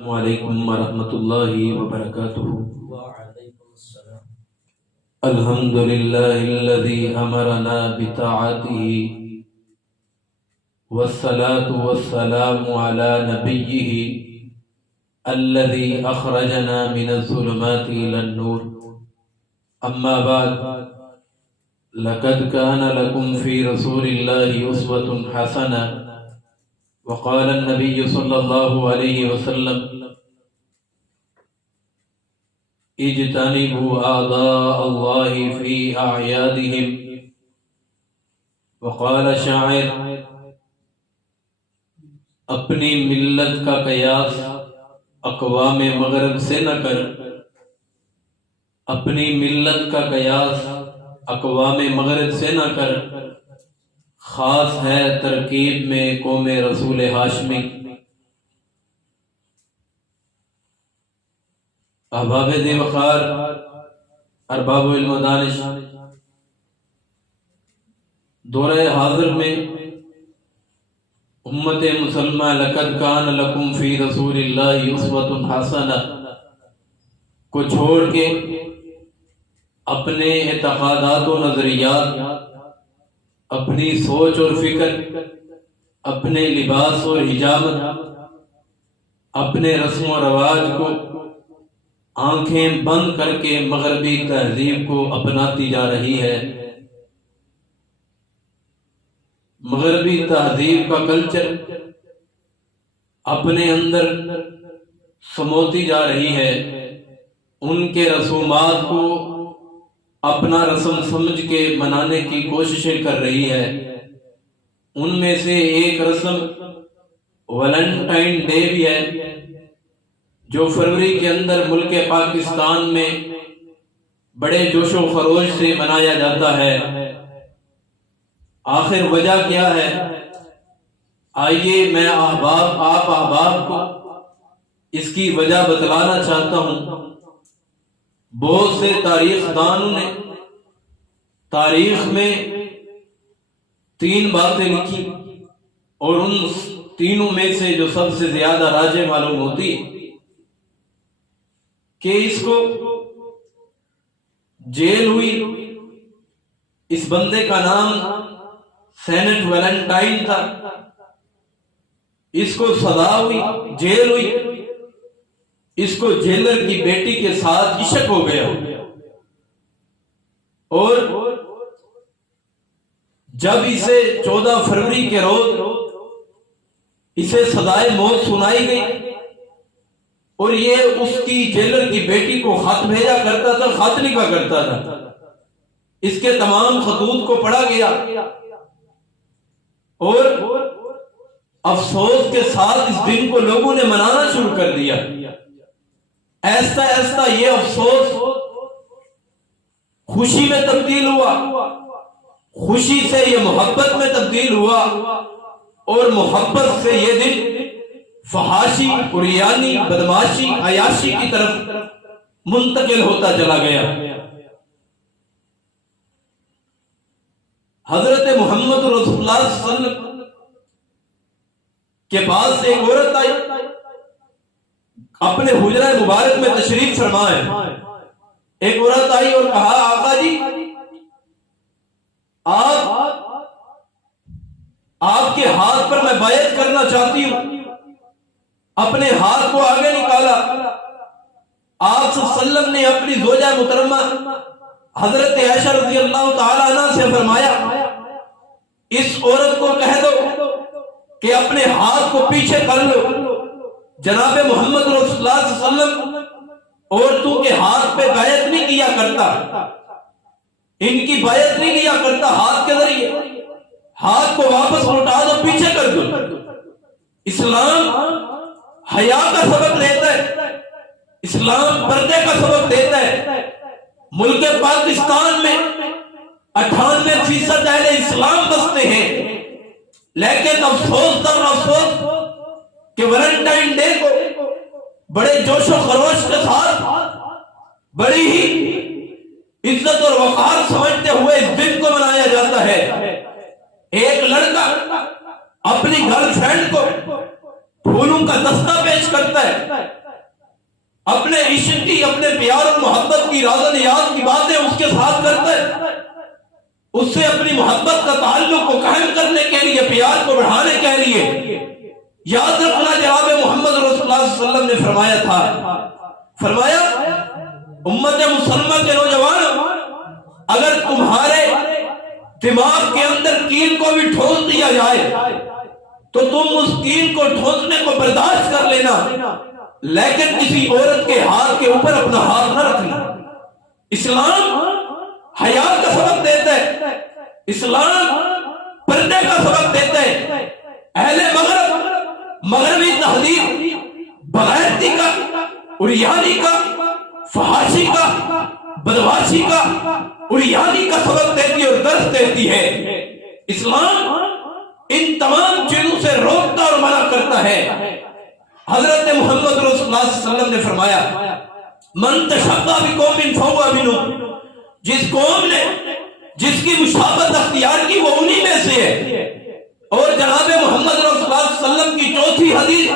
السلام علیکم ورحمۃ اللہ وبرکاتہ۔ وعلیکم السلام۔ الحمد للہ الذی امرنا بطاعته والصلاة والسلام علی نبیہ الذی اخرجنا من الظلمات الى النور، اما بعد، لقد كان لكم في رسول الله اسوة حسنة، وقال النبي صلی اللہ علیہ وسلم: اجتنبوا اعداء اللہ فی اعیادہم، وقال شاعر: اپنی ملت کا قیاس اقوام مغرب سے نہ کر، اپنی ملت کا قیاس اقوام مغرب سے نہ کر، خاص ہے ترکیب میں قوم رسول ہاشمی۔ احباب ذی وقار، ارباب علم و دانش، دورہ حاضر میں امت مسلمہ لقد کان لکم فی رسول اللہ اسوۃ حسنہ کو چھوڑ کے اپنے اعتقادات و نظریات، اپنی سوچ اور فکر، اپنے لباس اور حجامت، اپنے رسم و رواج کو آنکھیں بند کر کے مغربی تہذیب کو اپناتی جا رہی ہے، مغربی تہذیب کا کلچر اپنے اندر سموتی جا رہی ہے، ان کے رسومات کو اپنا رسم سمجھ کے منانے کی کوششیں کر رہی ہے۔ ان میں سے ایک رسم ویلنٹائن ڈے بھی ہے، جو فروری کے اندر ملک پاکستان میں بڑے جوش و خروش سے منایا جاتا ہے۔ آخر وجہ کیا ہے؟ آئیے میں آپ احباب کو اس کی وجہ بتلانا چاہتا ہوں۔ بہت سے تاریخ دانوں نے تاریخ میں 3 باتیں لکھی، اور ان تینوں میں سے جو سب سے زیادہ راجح معلوم ہوتی کہ اس کو جیل ہوئی۔ اس بندے کا نام سینٹ ویلنٹائن تھا، اس کو سزا ہوئی، جیل ہوئی، اس کو جیلر کی بیٹی کے ساتھ عشق ہو گیا، اور جب اسے 14 فروری کے روز اسے سزائے موت سنائی گئی، اور یہ اس کی جیلر کی بیٹی کو خط بھیجا کرتا تھا، خط لکھا کرتا تھا، اس کے تمام خطوط کو پڑھا گیا، اور افسوس کے ساتھ اس دن کو لوگوں نے منانا شروع کر دیا۔ ایسا ایسا یہ افسوس خوشی میں تبدیل ہوا، خوشی سے یہ محبت میں تبدیل ہوا، اور محبت سے یہ دن فحاشی، عریانی، بدماشی، عیاشی کی طرف منتقل ہوتا چلا گیا۔ حضرت محمد رسول اللہ صلی اللہ علیہ وسلم کے پاس ایک عورت آئی، اپنے حجرہ مبارک میں تشریف فرمائے۔ ایک عورت آئی اور کہا: آقا جی، آپ کے ہاتھ پر میں بیعت کرنا چاہتی ہوں۔ اپنے ہاتھ کو آگے نکالا، آپ صلی اللہ علیہ وسلم نے اپنی زوجہ محترمہ حضرت عائشہ رضی اللہ تعالی عنہ سے فرمایا: اس عورت کو کہہ دو کہ اپنے ہاتھ کو پیچھے کر لو۔ جناب محمد رسول اللہ صلی اللہ علیہ وسلم عورتوں کے ہاتھ پہ بیعت نہیں کیا کرتا، ان کی بیعت نہیں کیا کرتا ہاتھ کے ذریعے، ہاتھ کو واپس لوٹا دو، پیچھے کر دو۔ اسلام حیا کا سبق دیتا ہے، اسلام پردے کا سبق دیتا ہے۔ ملک پاکستان میں 98% اہل اسلام بستے ہیں، لیکن افسوس در افسوس کہ ویلنٹائن ڈے کو بڑے جوش و خروش کے ساتھ، بڑی ہی عزت اور وقار سمجھتے ہوئے اس دن کو منایا جاتا ہے۔ ایک لڑکا اپنی گرل فرینڈ کو پھولوں کا دستہ پیش کرتا ہے، اپنے عشق کی، اپنے پیار اور محبت کی راز و نیاز کی باتیں اس کے ساتھ کرتا ہے، اس سے اپنی محبت کا تعلق کو قائم کرنے کے لیے، پیار کو بڑھانے کے لیے۔ یاد رکھنا جناب محمد رسول اللہ صلی اللہ علیہ وسلم نے فرمایا تھا، فرمایا امت مسلمہ کے نوجوان، اگر تمہارے دماغ کے اندر کیل کو بھی ٹھونس دیا جائے تو تم اس کیل کو ٹھونسنے کو برداشت کر لینا، لیکن کسی عورت کے ہاتھ کے اوپر اپنا ہاتھ نہ رکھنا۔ اسلام حیا کا سبق دیتا ہے، اسلام پردے کا سبق دیتا ہے۔ اہل مغربی تہذیب بغیرتی کا، عریانی کا، فحاشی کا، بدمعاشی کا، عریانی کا سبق دیتی ہے اور درس دیتی ہے۔ اسلام ان تمام چیزوں سے روکتا اور منع کرتا ہے۔ حضرت محمد رسول اللہ صلی اللہ علیہ وسلم نے فرمایا، من تشبہ بقوم فہو منہم، جس قوم نے جس کی مشابہت اختیار کی وہ انہی میں سے ہے۔ اور جناب محمد رسول اللہ صلی اللہ علیہ وسلم کی چوتھی حدیث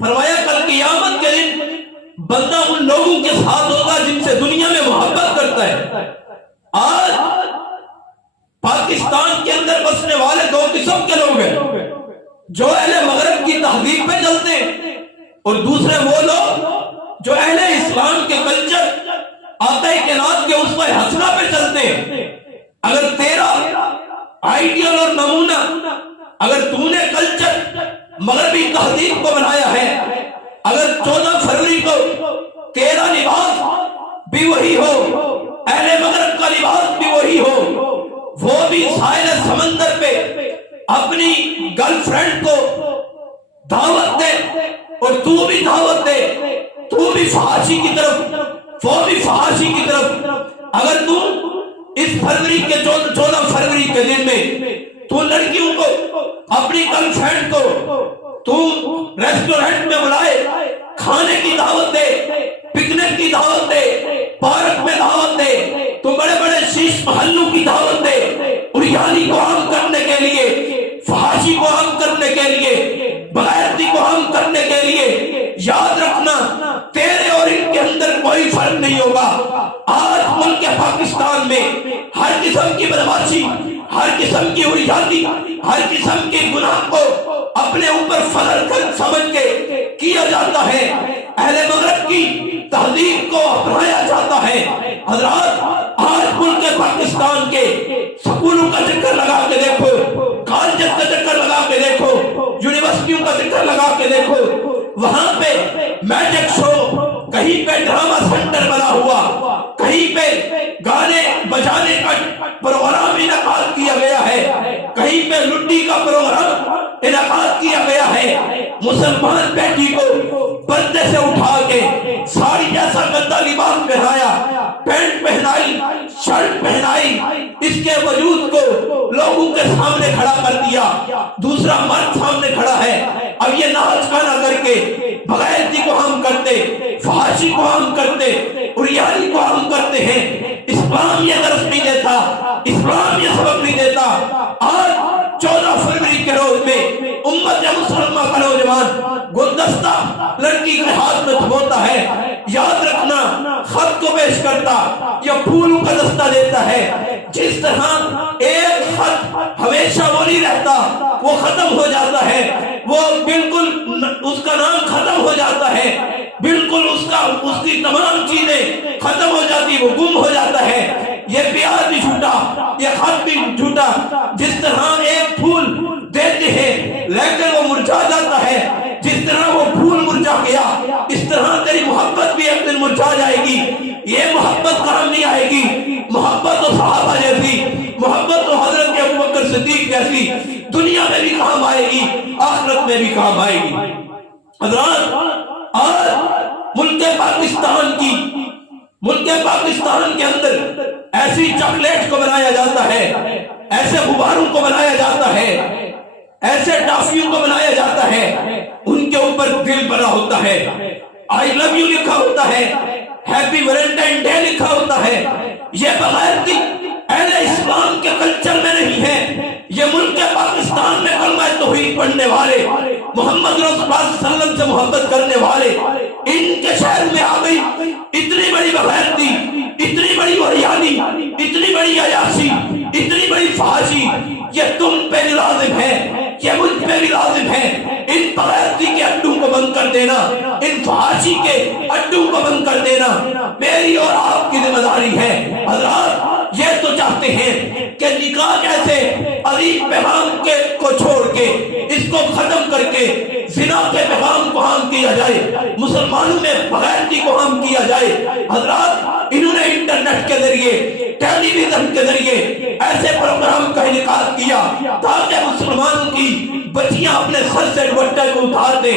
فرمایا، کل قیامت کے دن بندہ ان لوگوں کے ساتھ ہوگا جن سے دنیا میں محبت کرتا ہے۔ آج پاکستان کے اندر بسنے والے دو قسم کے لوگ ہیں، جو اہل مغرب کی تہذیب پہ چلتے ہیں، اور دوسرے وہ لوگ جو اہل اسلام کے کلچر، آقا کائنات کے اسوہ حسنہ پہ چلتے ہیں۔ اگر تیرا آئیڈیل اور نمونہ، اگر تو نے کلچر مغربی تہذیب کو بنایا ہے، اگر 14 فروری کو تیرا لباس بھی وہی ہو، اہل مغرب کا لباس بھی وہی ہو، وہ بھی ساحل سمندر پہ اپنی گرل فرینڈ کو دعوت دے اور تو بھی دعوت دے، تو بھی فحاشی کی طرف، وہ بھی فحاشی کی طرف، اگر تو اس فروری کے 14 فروری کے دن میں تو لڑکیوں کو، اپنی گرل فرینڈ کو تو ریسٹورنٹ میں بلائے، کھانے کی دعوت دے، پکنک کی دعوت دے، پارک میں دعوت دے، تو بڑے بڑے شیش محلوں کی دعوت دے، عریانی کو عام کرنے کے لیے، فحاشی کو عام کرنے کے لیے، بغیرتی کو عام کرنے کے لیے، یاد رکھنا تیرے اور ان کے اندر کوئی فرق نہیں ہوگا۔ آج ملک پاکستان میں ہر قسم کی بدمعاشی، ہر قسم کی عریانی، ہر قسم کے گناہ کو اپنے اوپر فخر کر سمجھ کے کیا جاتا ہے، اہل مغرب کی تہذیب کو اپنایا جاتا ہے۔ حضرات، آج ملک پاکستان کے سکولوں کا چکر لگا کے دیکھو، کالجز کا چکر لگا کے دیکھو، یونیورسٹیوں کا چکر لگا کے دیکھو، وہاں پہ میجک شو، کہیں پہ ڈرامہ سینٹر بنا ہوا، کہیں پہ گانے بجانے کا پروگرام انعقاد کیا گیا ہے، کہیں پہ لڈی کا پروگرام انعقاد کیا گیا ہے۔ مسلمان بیٹی کو پردے سے اٹھا کے ساڑی جیسا گندا لباس پہنایا، پینٹ پہنائی، شرٹ پہنائی، اس کے وجود کو لوگوں کے سامنے کھڑا کر دیا، دوسرا مرد سامنے کھڑا ہے، اب یہ ناچ گانا کر کے بغیرتی کو ہم کرتے، فحاشی کو ہم کرتے، عریانی کو ہم کرتے ہیں۔ اسلام یہ درس نہیں دیتا، اسلام یہ سبق نہیں دیتا۔ آج 14 فروری کے روز میں امت مسلمہ کا نوجوان گلدستہ لڑکی کے ہاتھ میں تھموتا ہے، یاد رکھنا خط کو پیش کرتا یا پھولوں کا دستہ دیتا ہے۔ جس طرح ایک خط ہمیشہ وہ نہیں رہتا، وہ ختم ہو جاتا ہے، وہ بالکل اس کا نام ختم ہو جاتا ہے، بالکل اس کی تمام چیزیں ختم ہو جاتی، وہ گم ہو جاتا ہے۔ یہ پیار بھی جھوٹا، یہ خط بھی جھوٹا۔ جس طرح ایک پھول دیتے ہیں لیکن وہ مرجھا جاتا ہے، جس طرح وہ پھول مرجھا گیا، اس طرح تیری محبت بھی ایک دن مرجھا جائے گی۔ یہ محبت کام نہیں آئے گی، محبت تو صحابہ جیسی، محبت تو حضرت ابوبکر صدیق جیسی دنیا میں بھی کام آئے گی، آخرت میں بھی کام آئے گی۔ حضرات، آج ملک پاکستان کے اندر ایسی چاکلیٹ کو بنایا جاتا ہے، ایسے غباروں کو بنایا جاتا ہے، ایسے ٹافیوں کو بنایا جاتا ہے، ان کے اوپر دل بنا ہوتا ہے، آئی لو یو لکھا ہوتا ہے، ہیپی ویلنٹائن ڈے لکھا ہوتا ہے۔ یہ بغیرتی اہل اسلام کے کلچر میں نہیں ہے، یہ ملک پاکستان میں کلمہ توحید پڑھنے والے، محمد رسول اللہ صلی اللہ علیہ وسلم سے محبت کرنے والے، ان کے شہر میں آ گئی اتنی بڑی بغیرتی، اتنی بڑی وحیانی، اتنی بڑی عیاشی، اتنی بڑی فحاشی، یہ تم پہ بھی لازم ہے، یہ مجھ پہ بھی لازم ہے۔ ان بغیرتی کے اڈوں کو بند کر دینا، ان فحاشی کے اڈوں کو بند کر دینا میری اور آپ کی ذمہ داری ہے۔ حضرات یہ تو چاہتے ہیں کہ نکاح کیسے عظیم پیغام کو چھوڑ کے، اس کو ختم کر کے زنا کے پیغام کو عام کیا جائے، مسلمانوں میں بغیرتی کو عام کیا جائے۔ حضرات انہوں نے انٹرنیٹ کے ذریعے، ٹیلی ویژن کے ذریعے ایسے پروگرام کا انعقاد کیا تاکہ مسلمانوں کی بچیاں اپنے سر سے دوپٹے کو اتار دیں۔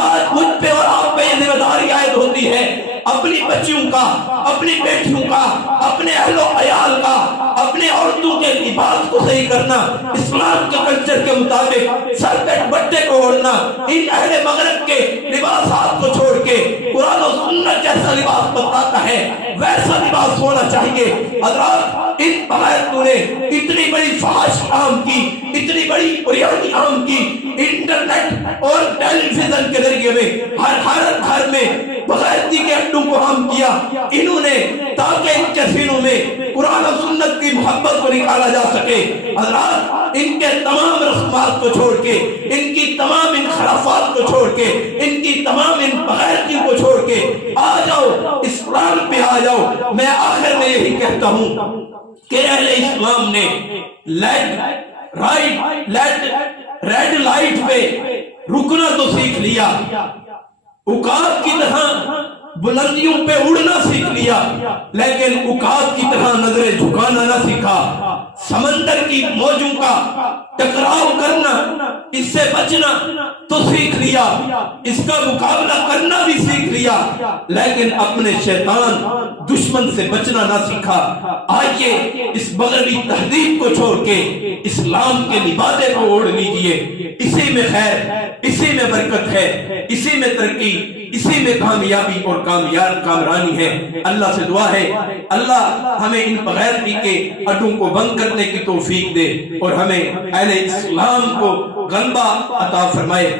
آج مجھ پہ اور آپ پہ یہ ذمہ داری عائد ہوتی ہے اپنی بچیوں کا، اپنی بیٹیوں کا، اپنے اہل و عیال کا، اپنے عورتوں کے لباس کو صحیح کرنا، اسلام کے کلچر کے مطابق سر پہ دوپٹے کو اوڑھنا، ان اہل مغرب کے لباسات کو چھوڑ کے قرآن و سنت جیسا لباس بتاتا ہے ویسا لباس ہونا چاہیے۔ حضرات ان بغیرتوں نے اتنی بڑی فحش عام کی، اتنی بڑی بریانی عام کی، انٹرنیٹ اور ٹیلی ویژن کے ذریعے میں ہر گھر میں بغیرتی کے اڈوں کو عام کیا انہوں نے، تاکہ ان کے سینوں میں قرآن و سنت کی محبت کو نکالا جا سکے۔ حضرات ان کے تمام رسومات کو چھوڑ کے، ان کی تمام ان خرافات کو چھوڑ کے، ان کی تمام ان بغیرتیوں کو چھوڑ کے آ جاؤ، اسلام پہ آ جاؤ۔ میں آخر میں یہی کہتا ہوں کہ اہل اسلام نے ریڈ لائٹ پہ رکنا تو سیکھ لیا، عقاب کی طرح بلندیوں پہ اڑنا سیکھ لیا، لیکن عقاب کی طرح نظریں جھکانا نہ سیکھا۔ سمندر کی موجوں کا ٹکراؤ کرنا، اس سے بچنا تو سیکھ لیا، اس کا مقابلہ کرنا بھی سیکھ لیا، لیکن اپنے شیطان دشمن سے بچنا نہ سیکھا۔ آئیے اس مغربی تہذیب کو چھوڑ کے اسلام کے لباسے کو اوڑھ لیجئے، اسی میں خیر، اسی میں برکت ہے، اسی میں ترقی، اسی میں کامیابی اور کامرانی ہے۔ اللہ سے دعا ہے اللہ ہمیں ان بغیرتی کے اڈوں کو بند کرنے کی توفیق دے اور ہمیں اہل اسلام کو غلبہ عطا فرمائے۔